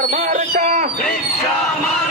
rickshaw ಮಾರುಕ rickshaw ಮಾರುಕ